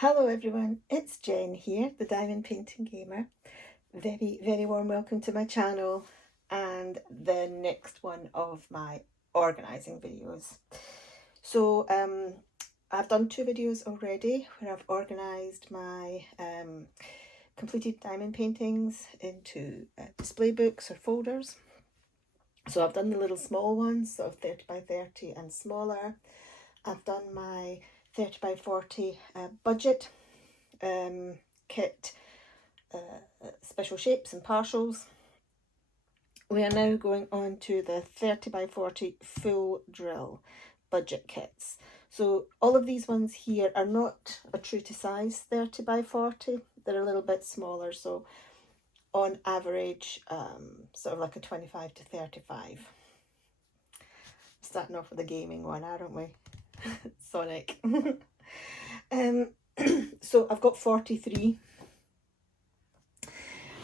Hello everyone, it's Jen here, the Diamond Painting Gamer. Very warm welcome to my channel and the next one of my organising videos. So I've done 2 videos already where I've organised my completed diamond paintings into display books or folders. So I've done the little small ones, sort of 30 by 30 and smaller. I've done my 30 by 40 budget kit, special shapes and partials. We are now going on to the 30 by 40 full drill budget kits. So all of these ones here are not a true to size 30 by 40, they're a little bit smaller, so on average sort of like a 25 to 35. Starting off with a gaming one, aren't we? Sonic. So I've got 43.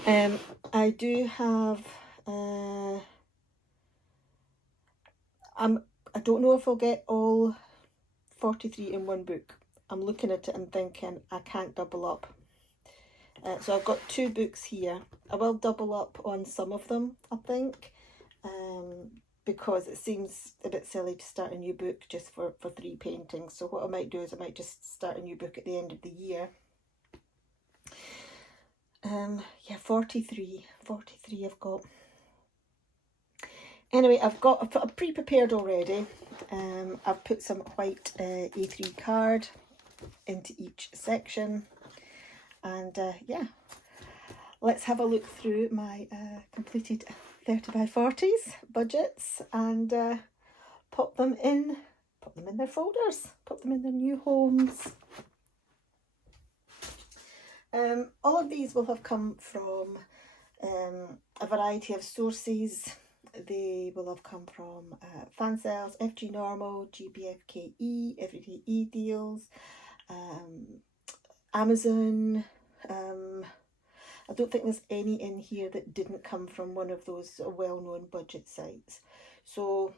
I do have I don't know if I'll get all 43 in one book. I'm looking at it and thinking I can't double up. So I've got 2 books here. I will double up on some of them, I think, because it seems a bit silly to start a new book just for 3 paintings. So what I might do is I might just start a new book at the end of the year. Yeah, 43 I've got. Anyway, I've pre-prepared already. I've put some white A3 card into each section, and yeah, let's have a look through my completed 30 by 40s budgets and pop them in their folders, put them in their new homes. All of these will have come from a variety of sources. They will have come from fan sales, FG Normal, GBFKE, Everyday E-Deals, Amazon. I don't think there's any in here that didn't come from one of those well-known budget sites. So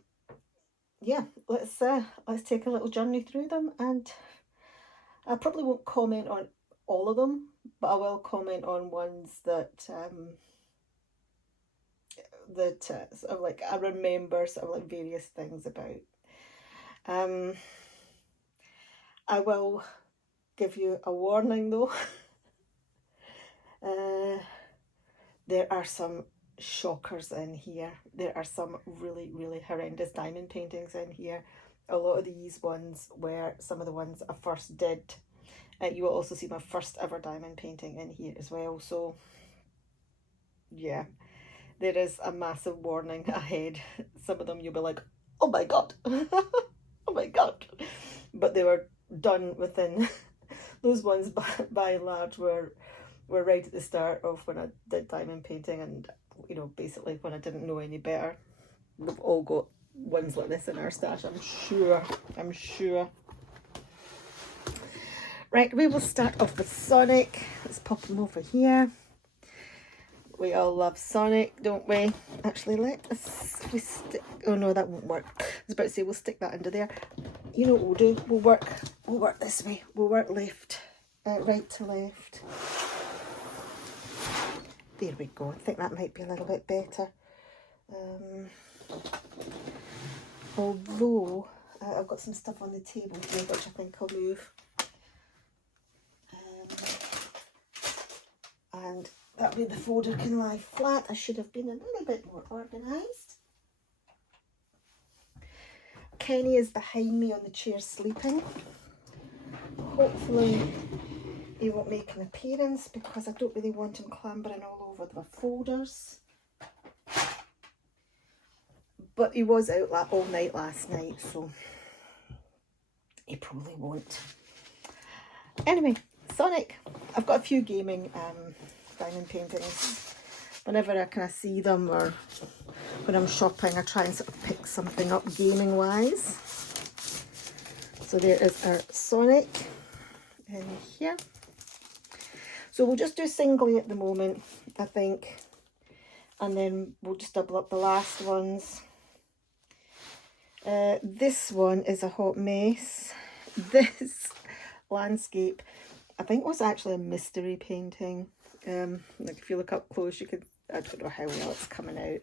yeah, let's take a little journey through them, and I probably won't comment on all of them, but I will comment on ones that sort of like I remember sort of like various things about. I will give you a warning though. There are some shockers in here. There are some really horrendous diamond paintings in here. A lot of these ones were some of the ones I first did. You will also see my first ever diamond painting in here as well. So yeah, there is a massive warning ahead. Some of them you'll be like, oh my god, oh my god. But they were done within, those ones by and large were right at the start of when I did diamond painting, and you know, basically when I didn't know any better. We've all got ones like this in our stash, I'm sure. Right, we will start off with Sonic. Let's pop him over here. We all love Sonic, don't we? Actually, we stick, oh no, that won't work. I was about to say we'll stick that under there. You know what we'll do? We'll work this way. We'll work left, right to left. There we go. I think that might be a little bit better. Although I've got some stuff on the table here which I think I'll move. And that way the folder can lie flat. I should have been a little bit more organised. Kenny is behind me on the chair sleeping. Hopefully he won't make an appearance because I don't really want him clambering all over the folders. But he was out all night last night, so he probably won't. Anyway, Sonic. I've got a few gaming diamond paintings. Whenever I kind of see them or when I'm shopping, I try and sort of pick something up gaming wise. So there is our Sonic in here. So we'll just do singly at the moment, I think, and then we'll just double up the last ones. This one is a hot mess. This landscape I think was actually a mystery painting. Like if you look up close, you could, I don't know how well it's coming out,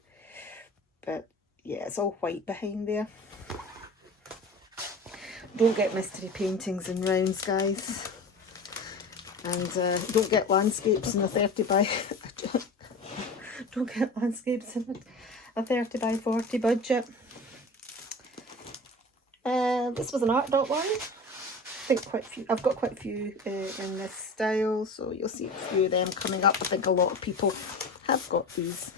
but yeah, it's all white behind there. Don't get mystery paintings in rounds, guys. And don't get landscapes in a 30 by don't get landscapes in a 30 by 40 budget. This was an art dot one. I think quite a few, I've got quite a few in this style, so you'll see a few of them coming up. I think a lot of people have got these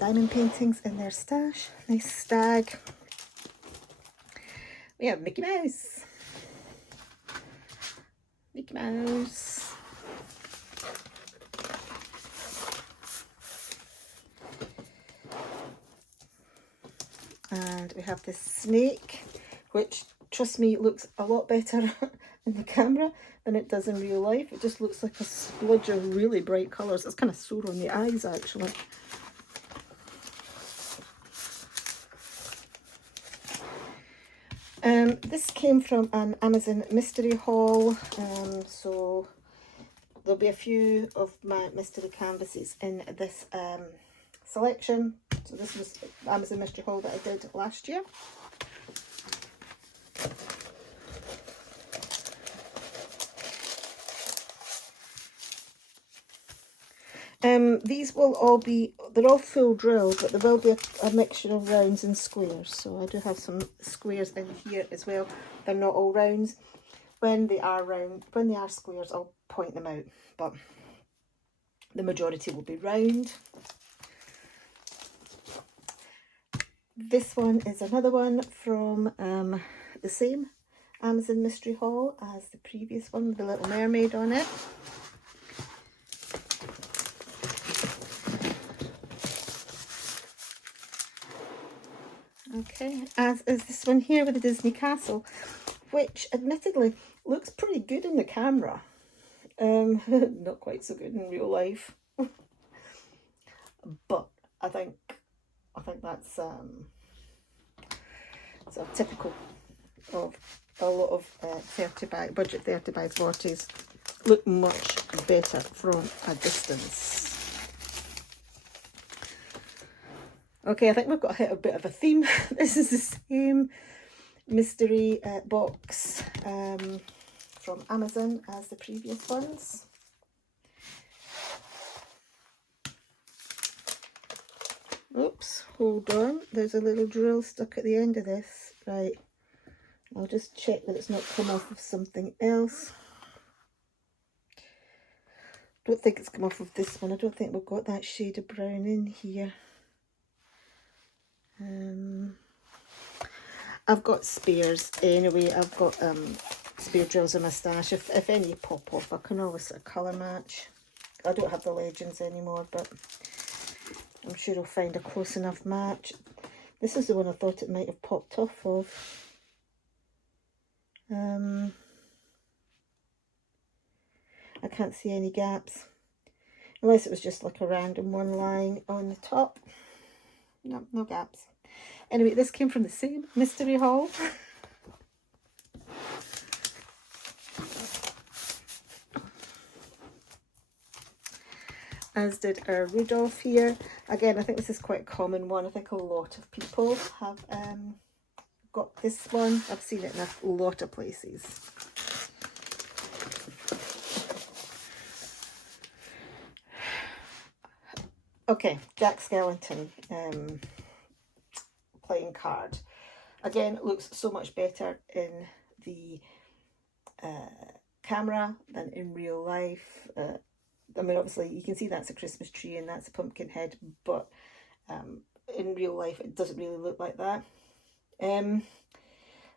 diamond paintings in their stash. Nice stag. We have Mickey Mouse. Mickey Mouse. And we have this snake, which, trust me, looks a lot better in the camera than it does in real life. It just looks like a splodge of really bright colours. It's kind of sore on the eyes, actually. This came from an Amazon mystery haul, so there'll be a few of my mystery canvases in this selection. So this was the Amazon mystery haul that I did last year. These will all be, they're all full drill, but there will be a mixture of rounds and squares. So I do have some squares in here as well. They're not all rounds. When they are round, when they are squares, I'll point them out, but the majority will be round. This one is another one from the same Amazon mystery haul as the previous one with the Little Mermaid on it. Okay, as is this one here with the Disney Castle, which admittedly looks pretty good in the camera. Not quite so good in real life. But I think that's sort of typical of a lot of 30 by budget 30 by 40s. Look much better from a distance. Okay, I think we've got to hit a bit of a theme. This is the same mystery box from Amazon as the previous ones. Oops, hold on. There's a little drill stuck at the end of this. Right, I'll just check that it's not come off of something else. Don't think it's come off of this one. I don't think we've got that shade of brown in here. I've got spares anyway. I've got spare drills in my stash. If any pop off, I can always sort of colour match. I don't have the Legends anymore, but I'm sure I'll find a close enough match. This is the one I thought it might have popped off of. I can't see any gaps, unless it was just like a random one lying on the top. No, no gaps. Anyway, this came from the same mystery haul. As did our Rudolph here. Again, I think this is quite a common one. I think a lot of people have got this one. I've seen it in a lot of places. Okay, Jack Skellington playing card. Again, it looks so much better in the camera than in real life. I mean, obviously you can see that's a Christmas tree and that's a pumpkin head, but in real life it doesn't really look like that.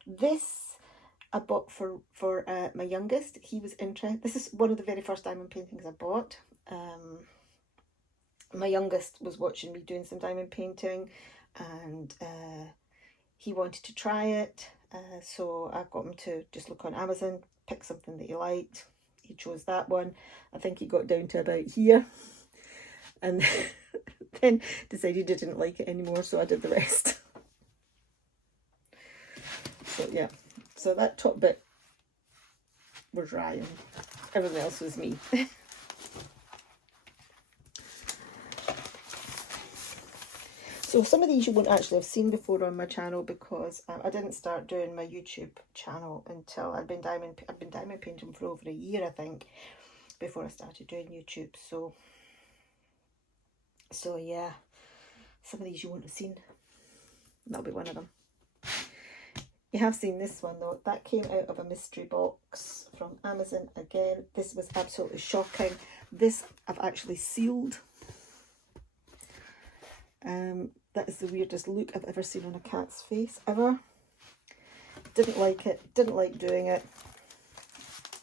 This I bought for my youngest. He was interested. This is one of the very first diamond paintings I bought. My youngest was watching me doing some diamond painting, and he wanted to try it, so I got him to just look on Amazon, pick something that he liked. He chose that one. I think he got down to about here and then decided he didn't like it anymore, so I did the rest. So yeah, so that top bit was Ryan. Everything else was me. So some of these you won't actually have seen before on my channel, because I didn't start doing my YouTube channel until I've been diamond painting for over a year, I think, before I started doing YouTube. So yeah, some of these you won't have seen. That'll be one of them. You have seen this one though. That came out of a mystery box from Amazon again. This was absolutely shocking. This I've actually sealed. That is the weirdest look I've ever seen on a cat's face, ever. Didn't like it, didn't like doing it,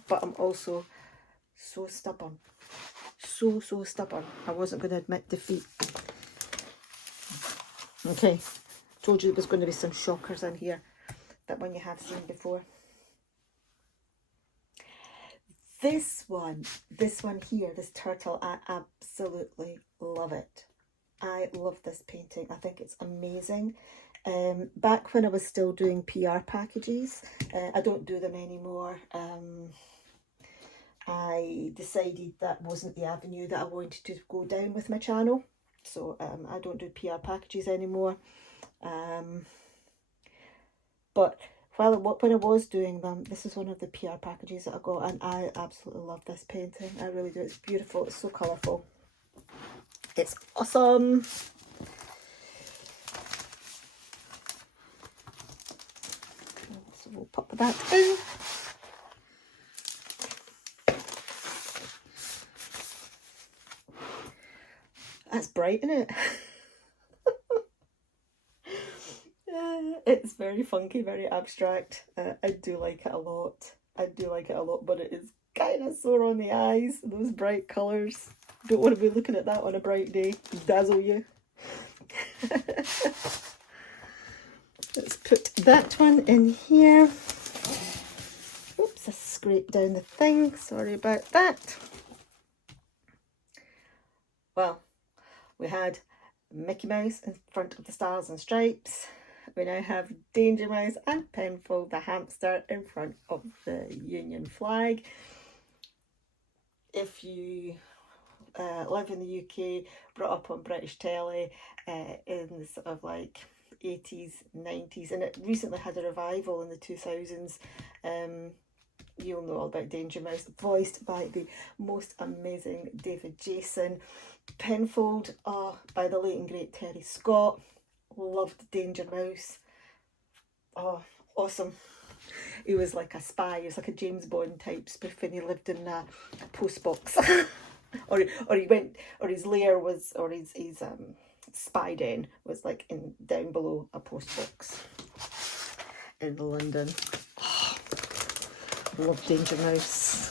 but I'm also so stubborn. So stubborn. I wasn't going to admit defeat. Okay, told you there was going to be some shockers in here. That one you have seen before. This one here, this turtle, I absolutely love it. I love this painting. I think it's amazing. Back when I was still doing PR packages, I don't do them anymore. I decided that wasn't the avenue that I wanted to go down with my channel. So I don't do PR packages anymore. But when I was doing them, this is one of the PR packages that I got, and I absolutely love this painting. I really do. It's beautiful. It's so colourful. It's awesome. So we'll pop that in. That's bright, isn't it? It's very funky, very abstract. I do like it a lot. I do like it a lot, but it is kind of sore on the eyes. Those bright colours. Don't want to be looking at that on a bright day. Dazzle you. Let's put that one in here. Oops, I scraped down the thing. Sorry about that. Well, we had Mickey Mouse in front of the Stars and Stripes. We now have Danger Mouse and Penfold the hamster in front of the Union flag. If you live in the UK, brought up on British telly in the sort of like 80s, 90s, and it recently had a revival in the 2000s. You'll know all about Danger Mouse, voiced by the most amazing David Jason. Penfold, by the late and great Terry Scott. Loved Danger Mouse. Oh, awesome. He was like a spy. He was like a James Bond type spoof, and he lived in a post box. or he went, or his lair was, or his spy den was like in down below a post box in London. Oh, love Danger Mouse.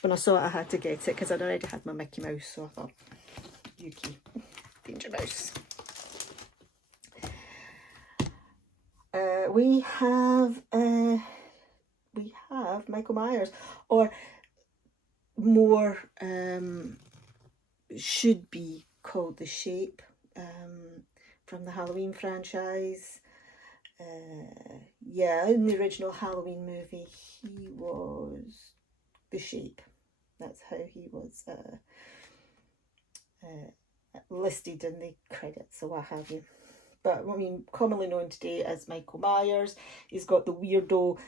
When I saw it, I had to get it because I'd already had my Mickey Mouse, so I thought, Yuki, Danger Mouse. We have Michael Myers, or more should be called The Shape, from the Halloween franchise. Yeah, in the original Halloween movie, he was The Shape. That's how he was listed in the credits or what have you. But I mean, commonly known today as Michael Myers. He's got the weirdo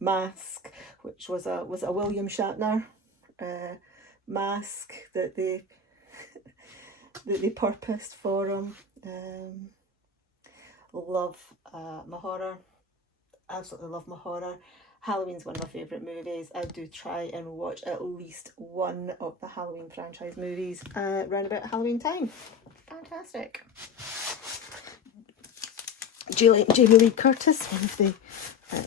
mask, which was a William Shatner mask that they purposed for him. Love my horror. Absolutely love my horror. Halloween's one of my favourite movies. I do try and watch at least one of the Halloween franchise movies around about Halloween time. Fantastic. Jamie Lee Curtis, one of the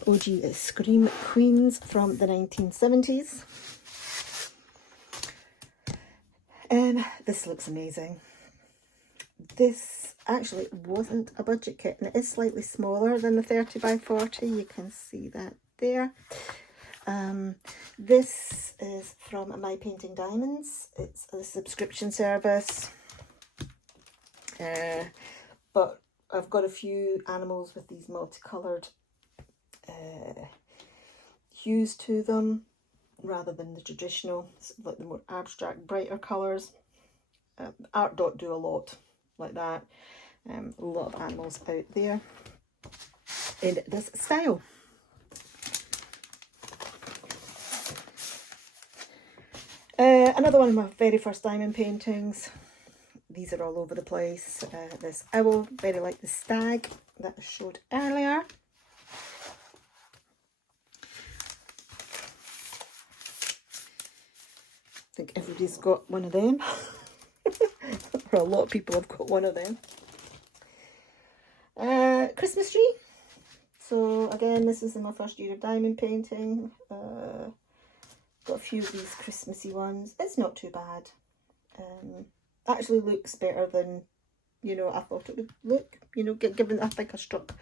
OG Scream Queens from the 1970s. This looks amazing. This actually wasn't a budget kit, and it is slightly smaller than the 30 by 40. You can see that there. This is from My Painting Diamonds. It's a subscription service. But I've got a few animals with these multicoloured hues to them rather than the traditional, like the more abstract, brighter colours. Art Dot do a lot like that. A lot of animals out there in this style. Another one of my very first diamond paintings. These are all over the place. This owl, very like the stag that I showed earlier. I think everybody's got one of them. Or a lot of people have got one of them. Christmas tree. So again, this is in my first year of diamond painting. Got a few of these Christmassy ones. It's not too bad. Actually looks better than, you know, I thought it would look. You know, given I think I struck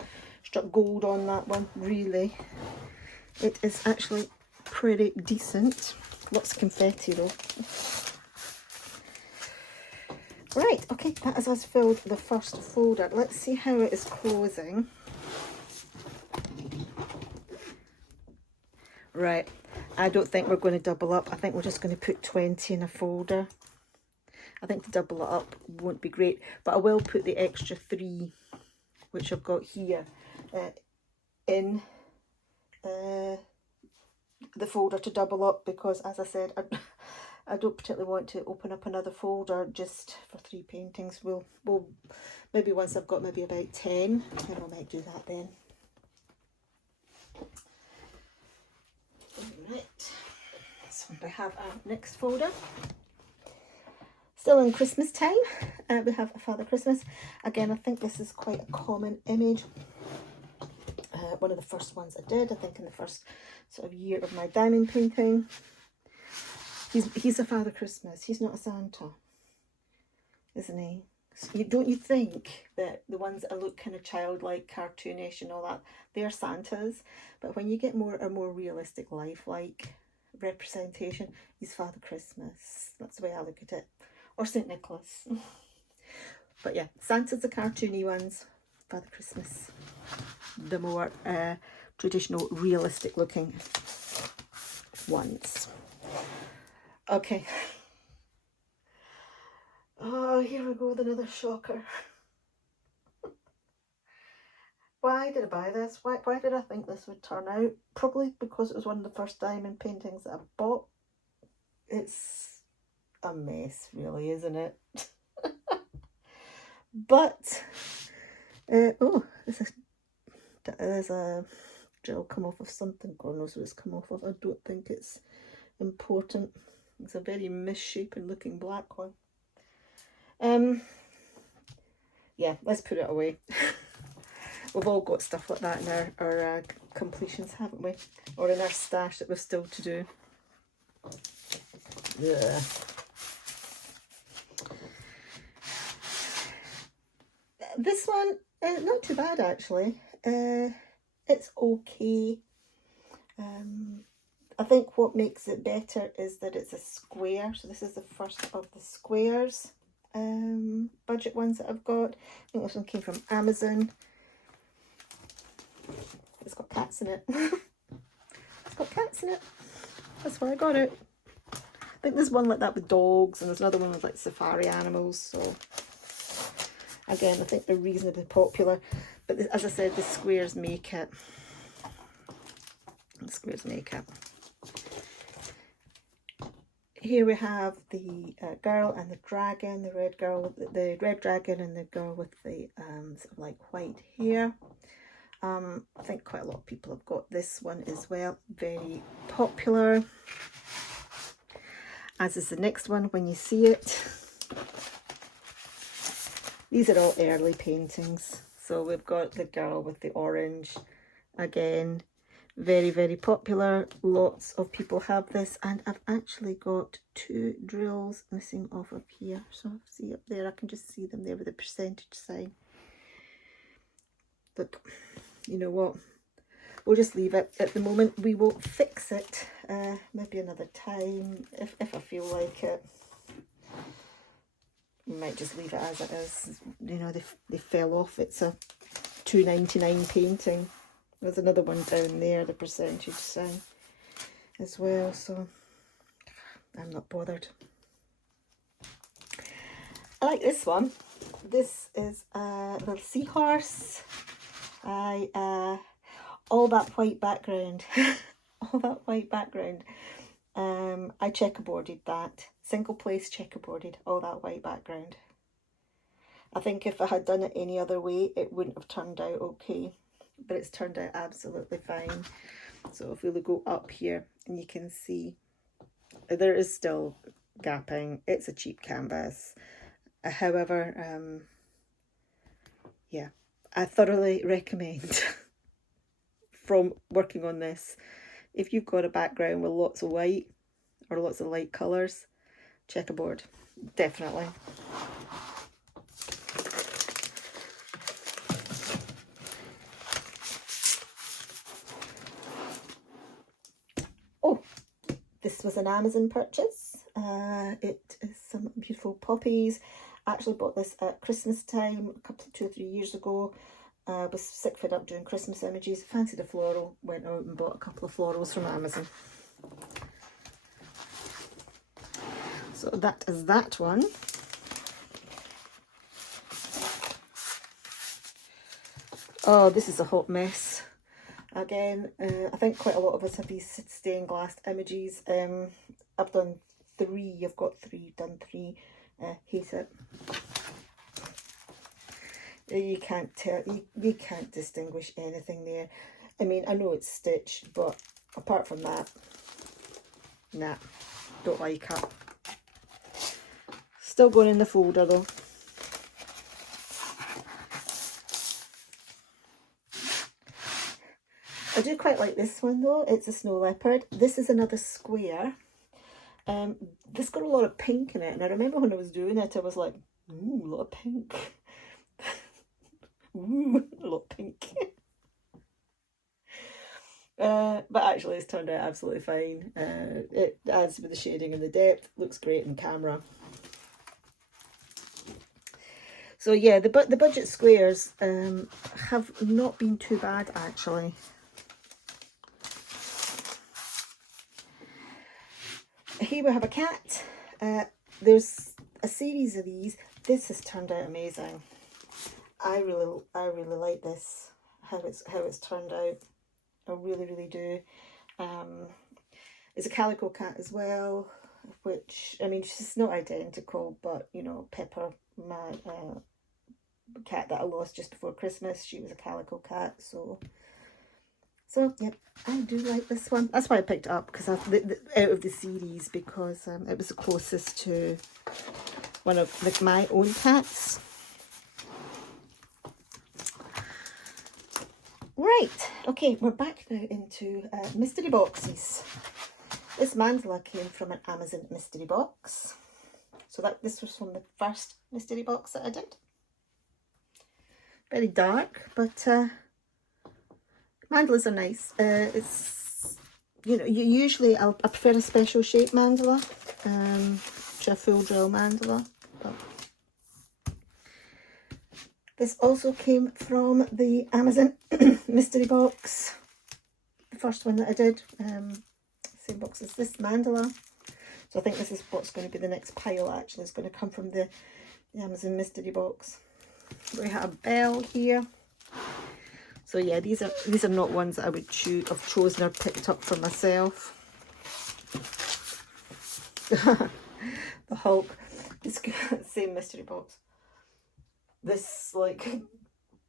gold on that one. Really, it is actually pretty decent. Lots of confetti though. Right, okay, that is us filled the first folder. Let's see how it is closing. Right, I don't think we're going to double up. I think we're just going to put 20 in a folder. I think to double it up won't be great, but I will put the extra 3, which I've got here, in the folder to double up, because as I said, I don't particularly want to open up another folder just for 3 paintings. We'll maybe once I've got maybe about 10, then I might do that then. Right, so we have our next folder. Still in Christmas time, we have Father Christmas. Again, I think this is quite a common image. One of the first ones I did, I think in the first sort of year of my diamond painting. He's a Father Christmas. He's not a Santa, isn't he? So don't you think that the ones that look kind of childlike, cartoonish and all that, they're Santas? But when you get a more realistic, lifelike representation, he's Father Christmas. That's the way I look at it. Or St. Nicholas. But yeah, Santa's the cartoony ones. Father Christmas, the more traditional, realistic looking ones. Okay. Oh, here we go with another shocker. Why did I buy this? Why did I think this would turn out? Probably because it was one of the first diamond paintings that I bought. It's a mess, really, isn't it? But, oh, there's a gel come off of something. God knows what it's come off of. I don't think it's important. It's a very misshapen looking black one. Yeah, let's put it away. We've all got stuff like that in our completions, haven't we? Or in our stash that we're still to do. Yeah. This one, not too bad actually. It's okay. I think what makes it better is that it's a square. So this is the first of the squares, budget ones that I've got. I think this one came from Amazon. It's got cats in it. It's got cats in it. That's why I got it. I think there's one like that with dogs, and there's another one with like safari animals. So again, I think they're reasonably popular. But as I said, the squares make it. The squares make it. Here we have the girl and the dragon, the red girl, the red dragon, and the girl with the sort of like white hair. I think quite a lot of people have got this one as well. Very popular. As is the next one when you see it. These are all early paintings. So we've got the girl with the orange. Again, very, very popular. Lots of people have this. And I've actually got 2 drills missing off of here. So see up there, I can just see them there with the percentage sign. Look, you know what? We'll just leave it at the moment. We will fix it maybe another time if I feel like it. We might just leave it as it is. You know, they fell off. It's a £2.99 painting. There's another one down there, the percentage sign. as well, so I'm not bothered. I like this one. This is a little seahorse. All that white background, all that white background. I checkerboarded that, single place checkerboarded all that white background. I think if I had done it any other way, it wouldn't have turned out okay, but it's turned out absolutely fine. So if we go up here, and you can see there is still gapping. It's a cheap canvas. However, yeah, I thoroughly recommend from working on this, if you've got a background with lots of white or lots of light colours, checkerboard, definitely. Oh, this was an Amazon purchase. It is some beautiful poppies. I actually bought this at Christmas time, 2 or 3 years ago. Was sick fed up doing Christmas images, fancied a floral, went out and bought a couple of florals from Amazon. So that is that one. Oh, this is a hot mess. Again, I think quite a lot of us have these stained glass images. I've done 3, I've got 3, done 3, hate it. You can't tell, you can't distinguish anything there. I mean, I know it's stitched, but apart from that, nah, don't like it. Still going in the folder though. I do quite like this one though. It's a snow leopard. This is another square. This got a lot of pink in it, and I remember when I was doing it, I was like, ooh, a lot of pink. Ooh, a lot of pink. But actually it's turned out absolutely fine. It adds with the shading and the depth, looks great in camera. So yeah, the budget squares have not been too bad actually. Here we have a cat. There's a series of these. This has turned out amazing. I really like this, how it's turned out. I really do. It's a calico cat as well, which, I mean, she's not identical, but you know, Pepper, my cat that I lost just before Christmas, she was a calico cat, so yep, I do like this one. That's why I picked it up, because out of the series, because it was the closest to one of my own cats. Right, okay, we're back now into mystery boxes. This mandala came from an Amazon mystery box. So this was from the first mystery box that I did. Very dark, but mandalas are nice. It's, you know, usually I prefer a special shape mandala to a full drill mandala. But this also came from the Amazon mystery box, the first one that I did. Same box as this mandala. So I think this is what's going to be the next pile actually. It's going to come from the Amazon mystery box. We have a bell here. So yeah, these are not ones that I would have chosen or picked up for myself. The Hulk. It's the same mystery box. This like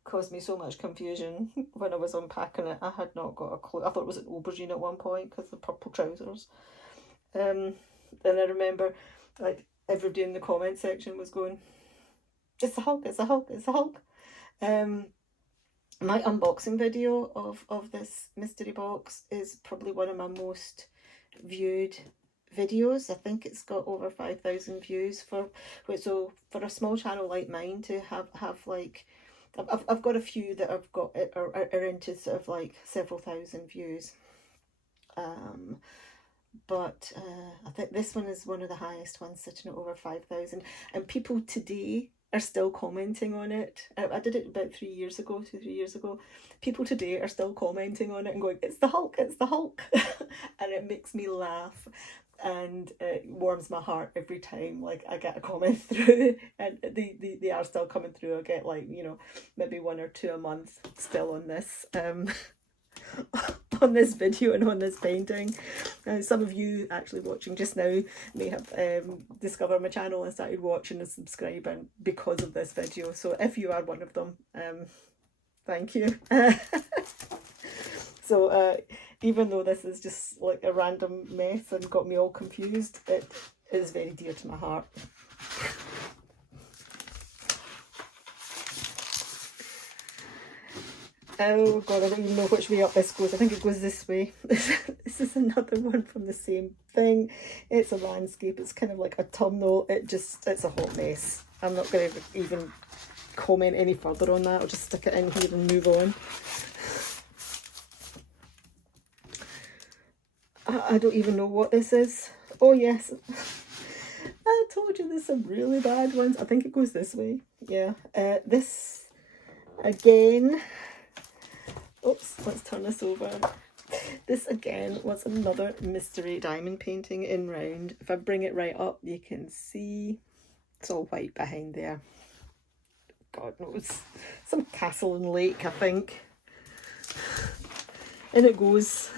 caused me so much confusion when I was unpacking it. I had not got a clue. I thought it was an aubergine at one point because of the purple trousers. And I remember like everybody in the comment section was going, it's a Hulk, it's a Hulk, it's a Hulk. My unboxing video of this mystery box is probably one of my most viewed videos. I think it's got over 5,000 views for a small channel like mine to have like, I've got a few that I've got are into sort of like several thousand views. I think this one is one of the highest ones, sitting at over 5,000. And people today are still commenting on it. I did it about 3 years ago, 3 years ago. People today are still commenting on it and going, "It's the Hulk, it's the Hulk," and it makes me laugh, and it warms my heart every time. Like I get a comment through, and they are still coming through. I get like, you know, maybe 1 or 2 a month still on this. On this video and on this painting. Some of you actually watching just now may have discovered my channel and started watching and subscribing because of this video. So if you are one of them, thank you. So even though this is just like a random mess and got me all confused, it is very dear to my heart. Oh god, I don't even know which way up this goes. I think it goes this way. This is another one from the same thing. It's a landscape. It's kind of like a thumbnail. It's a hot mess. I'm not going to even comment any further on that. I'll just stick it in here and move on. I don't even know what this is. Oh yes. I told you there's some really bad ones. I think it goes this way. Yeah. This again. Oops, let's turn this over. This again was another mystery diamond painting in round. If I bring it right up, you can see it's all white behind there. God knows. Some castle and lake, I think. And it goes.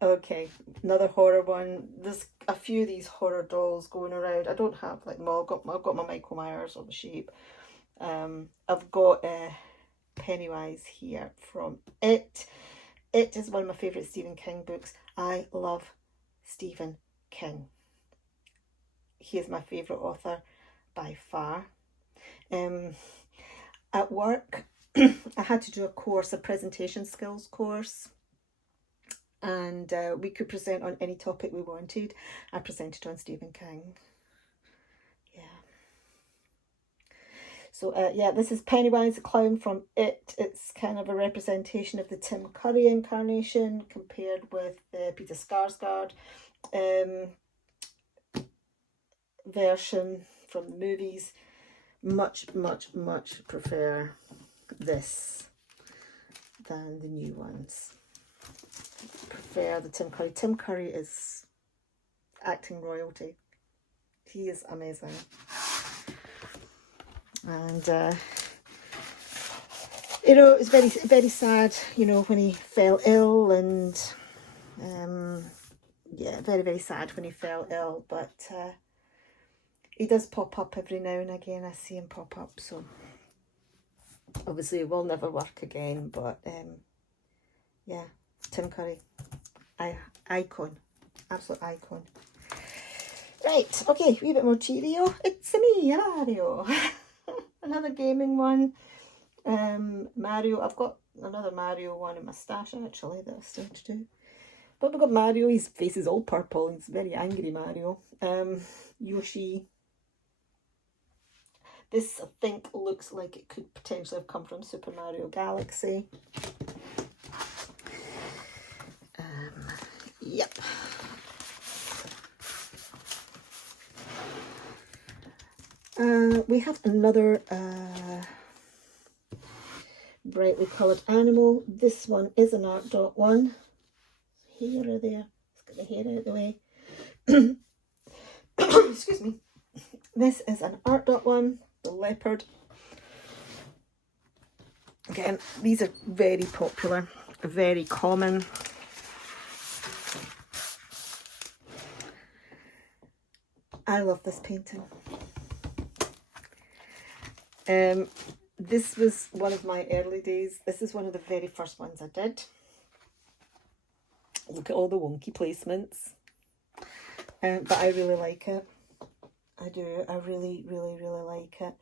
Okay, another horror one. There's a few of these horror dolls going around. I don't have like I've got my Michael Myers or the Shape. I've got Pennywise here from It. It is one of my favourite Stephen King books. I love Stephen King. He is my favourite author by far. At work, I had to do a course, a presentation skills course, and we could present on any topic we wanted. I presented on Stephen King. Yeah. So yeah, this is Pennywise the Clown from It. It's kind of a representation of the Tim Curry incarnation compared with the Peter Skarsgård version from the movies. Much prefer this than the new ones. Prefer the Tim Curry. Tim Curry is acting royalty. He is amazing. And you know, it's very sad, you know, when he fell ill, and yeah, very sad when he fell ill, but he does pop up every now and again. I see him pop up, so obviously it will never work again, but yeah, Tim Curry, icon, absolute icon. Right, okay, a wee bit more cheerio. It's me, Mario. Another gaming one. Mario, I've got another Mario one in my stash actually that I still have to do. But we've got Mario, his face is all purple, he's very angry Mario. Yoshi. This I think looks like it could potentially have come from Super Mario Galaxy. Yep. We have another brightly coloured animal. This one is an art dot one. Hair or there. Let's get the hair out of the way. Excuse me. This is an art dot one, the leopard. Again, these are very popular, very common. I love this painting. This was one of my early days. This is one of the very first ones I did. Look at all the wonky placements. But I really like it. I do. I really like it.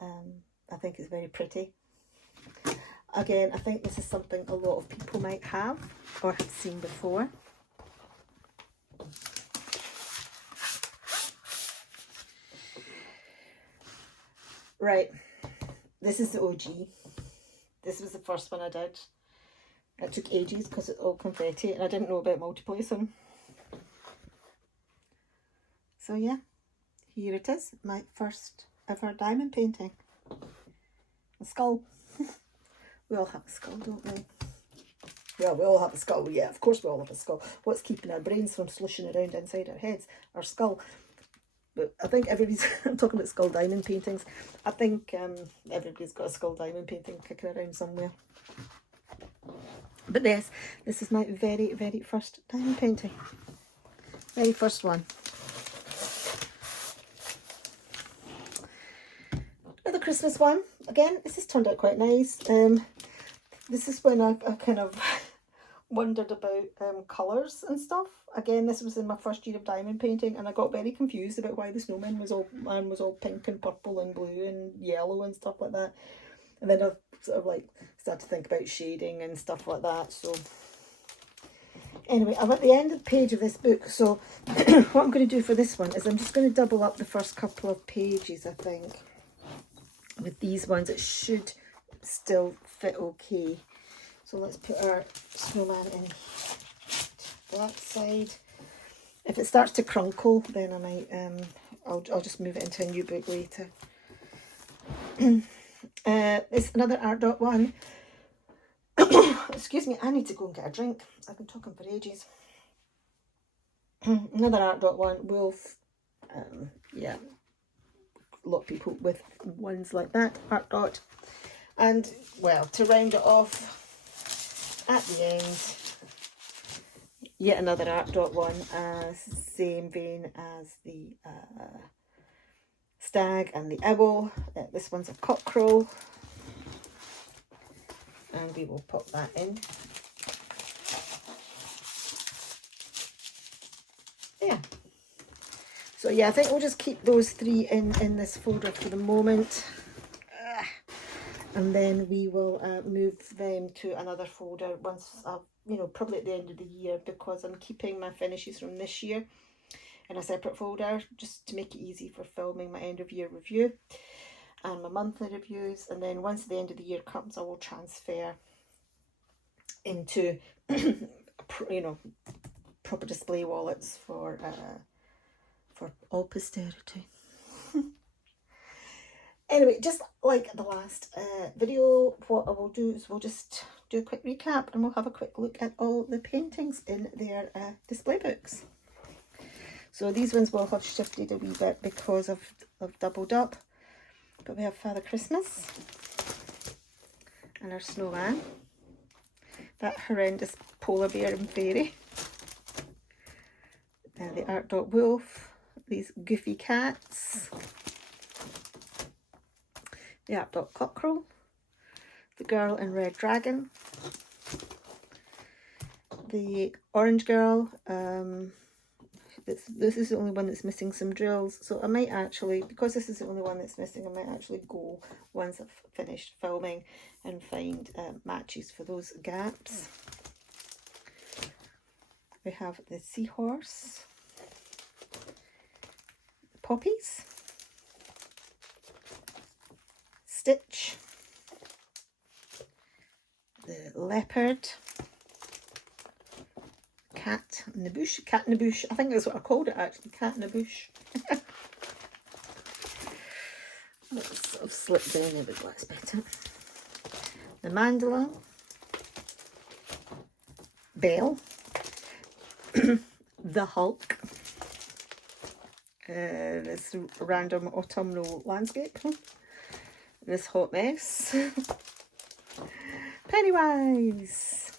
I think it's very pretty. Again, I think this is something a lot of people might have or have seen before. Right, this is the OG. This was the first one I did. It took ages because it's all confetti and I didn't know about multi-placing. So yeah, here it is, my first ever diamond painting. A skull. We all have a skull, don't we? Well, we all have a skull, yeah, of course we all have a skull. What's keeping our brains from slushing around inside our heads? Our skull. But I think everybody's, I'm talking about skull diamond paintings, I think everybody's got a skull diamond painting kicking around somewhere. But yes, this is my very, very first diamond painting. Very first one. Another Christmas one. Again, this has turned out quite nice. This is when I kind of wondered about colours and stuff. Again, this was in my first year of diamond painting, and I got very confused about why the snowman was all pink and purple and blue and yellow and stuff like that. And then I sort of like started to think about shading and stuff like that. So anyway, I'm at the end of the page of this book. So what I'm going to do for this one is I'm just going to double up the first couple of pages, I think. With these ones, it should still fit okay. So let's put our snowman in that side. If it starts to crunkle, then I might I'll just move it into a new book later. It's another art dot one. Excuse me, I need to go and get a drink. I've been talking for ages. Another art dot one, wolf. Yeah, a lot of people with ones like that, art dot. And well, to round it off at the end, yet another art dot one, same vein as the stag and the owl. This one's a cockerel, and we will pop that in. Yeah. So yeah, I think we'll just keep those three in this folder for the moment. And then we will move them to another folder once I've, you know, probably at the end of the year, because I'm keeping my finishes from this year in a separate folder just to make it easy for filming my end of year review and my monthly reviews. And then once the end of the year comes, I will transfer into you know, proper display wallets for all posterity. Anyway, just like the last video, what I will do is we'll just do a quick recap and we'll have a quick look at all the paintings in their display books. So these ones will have shifted a wee bit because I've doubled up. But we have Father Christmas and our snowman, that horrendous polar bear and fairy, the art dot wolf, these goofy cats, the art dot cockerel, the girl in red dragon, the orange girl. This is the only one that's missing some drills, so I might actually, because this is the only one that's missing, I might actually go once I've finished filming and find matches for those gaps. We have the seahorse, poppies, Stitch, the leopard, cat in the bush, cat in the bush, I think that's what I called it actually, cat in the bush. Let's sort of slip down a bit, that's better. The mandala, Belle, the Hulk, this random autumnal landscape, this hot mess, Pennywise,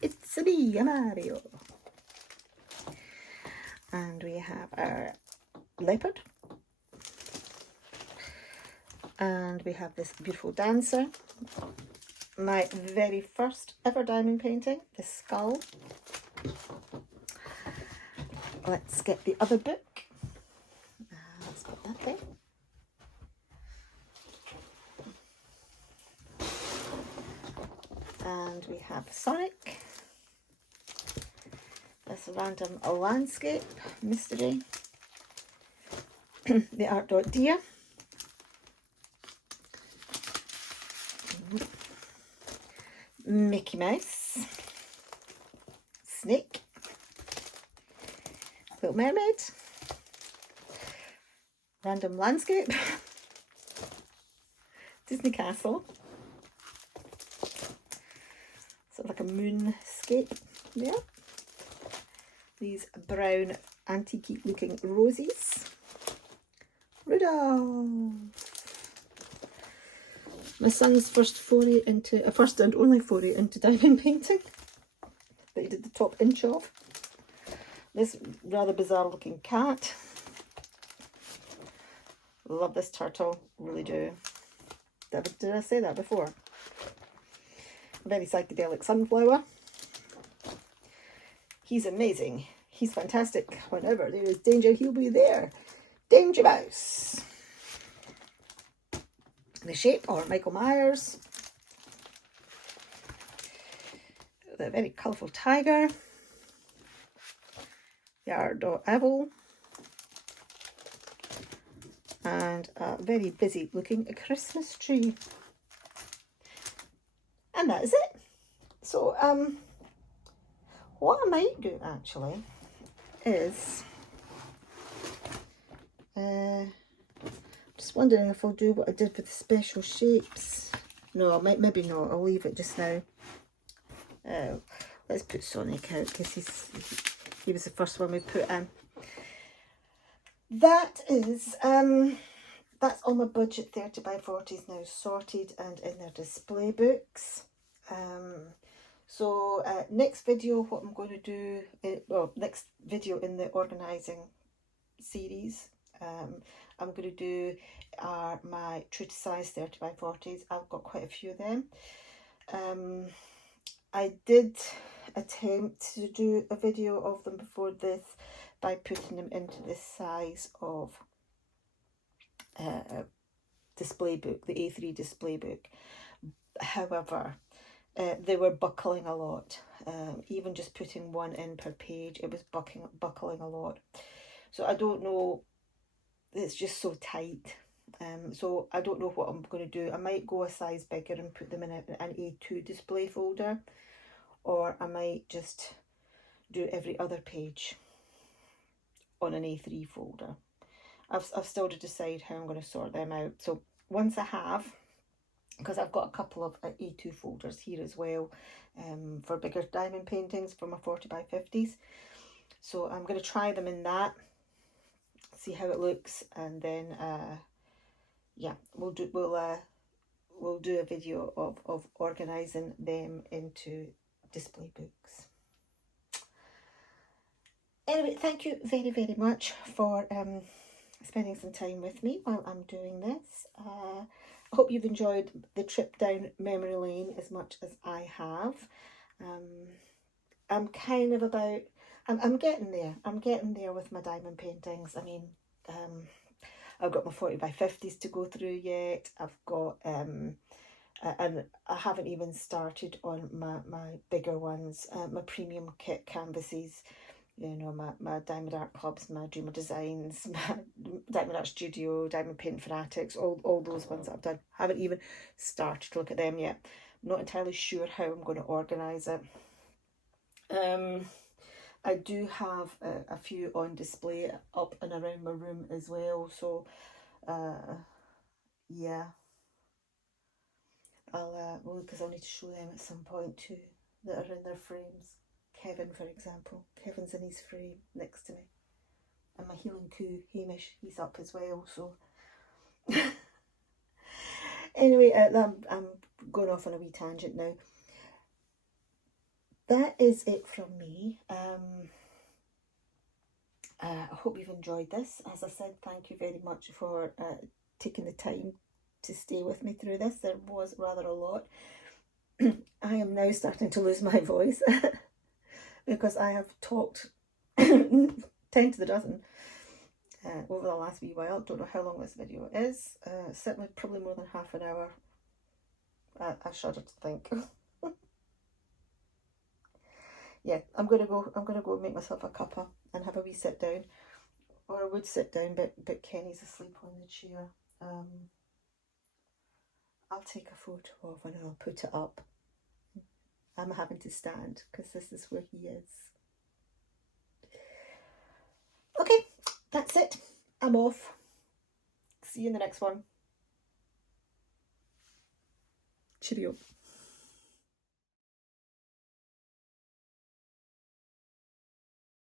it's me, Mario, and we have our leopard, and we have this beautiful dancer, my very first ever diamond painting, the skull. Let's get the other book. Let's put that there. And we have Sonic. This random landscape mystery. The art dot deer. Mickey Mouse. Snake. Little Mermaid, Random Landscape, Disney Castle, sort of like a moonscape there. These brown antique looking roses. Rudolph. My son's first and only foray into diamond painting that he did the top inch of. This rather bizarre looking cat. Love this turtle, really do. Did I say that before? Very psychedelic sunflower. He's amazing. He's fantastic. Whenever there is danger, he'll be there. Danger Mouse. The Shape, or Michael Myers. The very colourful tiger. The Art Owl. And a very busy looking Christmas tree. And that is it. So, what I might do actually is, just wondering if I'll do what I did with the special shapes. No, maybe not. I'll leave it just now. Let's put Sonic out because he was the first one we put in. That is, that's all my budget 30x40s now sorted and in their display books. So next video, what I'm going to do, next video in the organising series, I'm going to do my true to size 30x40s. I've got quite a few of them. I did attempt to do a video of them before this by putting them into this size of display book, the A3 display book. However, they were buckling a lot. Even just putting one in per page, it was buckling a lot. So I don't know, it's just so tight. So I don't know what I'm going to do. I might go a size bigger and put them in an A2 display folder, or I might just do every other page on an A3 folder. I've still to decide how I'm going to sort them out. So once I have, because I've got a couple of A2 folders here as well, for bigger diamond paintings for my 40x50s. So I'm going to try them in that, see how it looks, and then yeah, we'll do a video of organising them into display books. Anyway, thank you very, very much for spending some time with me while I'm doing this. I hope you've enjoyed the trip down memory lane as much as I have. I'm kind of about, I'm getting there. I'm getting there with my diamond paintings. I mean, I've got my 40x50s to go through yet. I've got, and I haven't even started on my bigger ones, my premium kit canvases. You know, my Diamond Art Clubs, my Dreamer Designs, my Diamond Art Studio, Diamond Paint Fanatics, all those ones that I've done. Haven't even started to look at them yet. I'm not entirely sure how I'm going to organise it. I do have a few on display up and around my room as well. So, yeah. Well, because I'll need to show them at some point too, that are in their frames. Kevin, for example. Kevin's in his frame next to me. And my healing coup, Hamish, he's up as well, so. Anyway, I'm going off on a wee tangent now. That is it from me. I hope you've enjoyed this. As I said, thank you very much for taking the time to stay with me through this. There was rather a lot. I am now starting to lose my voice. Because I have talked 10 to the dozen over the last wee while. Don't know how long this video is. Certainly probably more than half an hour. I shudder to think. Yeah, I'm gonna go make myself a cuppa and have a wee sit down. Or I would sit down, but Kenny's asleep on the chair. I'll take a photo of and I'll put it up. I'm having to stand because this is where he is. Okay, that's it. I'm off. See you in the next one. Cheerio.